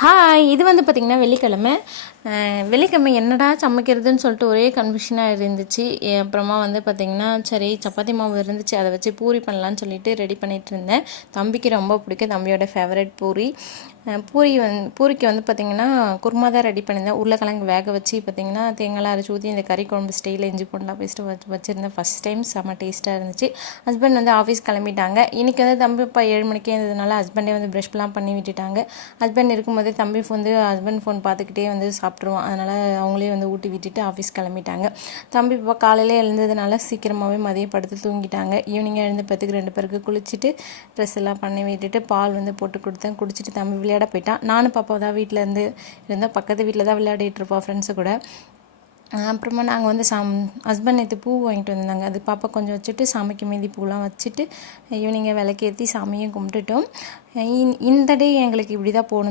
Hi, இது வந்து பார்த்திங்கன்னா வெள்ளிக்கிழமை. வெள்ளிக்கிழமை என்னடா சமைக்கிறதுன்னு சொல்லிட்டு ஒரே கன்ஃபியூஷனாக இருந்துச்சு. அப்புறமா வந்து பார்த்திங்கன்னா சரி சப்பாத்தி மாவு இருந்துச்சு, அதை வச்சு பூரி பண்ணலான்னு சொல்லிட்டு ரெடி பண்ணிகிட்டு இருந்தேன். தம்பிக்கு ரொம்ப பிடிக்கும், தம்பியோட ஃபேவரட் பூரி. பூரிக்கு வந்து பார்த்திங்கன்னா குருமா தான் ரெடி பண்ணியிருந்தேன். உருளைக்கிழங்கு வேக வச்சு பார்த்திங்கன்னா தேங்காய்லாம் அரைச்சி ஊற்றி இந்த கறி குழம்பு ஸ்டைலில் இஞ்சி பூண்டுலாம் பேஸ்ட்டு வச்சுருந்தேன். ஃபஸ்ட் டைம் செம்ம டேஸ்ட்டாக இருந்துச்சு. ஹஸ்பண்ட் வந்து ஆஃபீஸ் கிளம்பிட்டாங்க. இன்றைக்கி வந்து தம்பி இப்போ 7 மணிக்கே இருந்ததுனால ஹஸ்பண்டே வந்து ப்ரஷ்லாம் பண்ணி விட்டுட்டாங்க. ஹஸ்பண்ட் இருக்கும்போது தம்பி வந்து ஹஸ்பண்ட் ஃபோன் பார்த்துக்கிட்டே வந்து சாப்பிட்ருவான். அதனால் அவங்களே வந்து ஊட்டி விட்டுட்டு ஆஃபீஸ் கிளம்பிட்டாங்க. தம்பி இப்போ காலையில் எழுந்ததுனால சீக்கிரமாகவே மதியம் படுத்து தூங்கிட்டாங்க. ஈவினிங் எழுந்து 2 பேருக்கு குளிச்சுட்டு ட்ரெஸ் எல்லாம் பண்ணி விட்டுட்டு பால் வந்து போட்டு கொடுத்தேன். குடிச்சிட்டு தம்பி விளையாட போயிட்டான். நானும் பாப்பா தான் வீட்டில் இருந்தோம். பக்கத்து வீட்டில் தான் விளையாடிட்டு இருப்போம் ஃப்ரெண்ட்ஸு கூட. அப்புறமா நாங்கள் வந்து ஹஸ்பண்ட் நேற்று பூ வாங்கிட்டு வந்தாங்க. அது பாப்பா கொஞ்சம் வச்சுட்டு சாமிக்கு மீதி பூலாம் வச்சுட்டு ஈவினிங்கை விளக்கேற்றி சாமியும் கும்பிட்டுட்டோம். இந்த டே எங்களுக்கு இப்படி தான் போகணும்.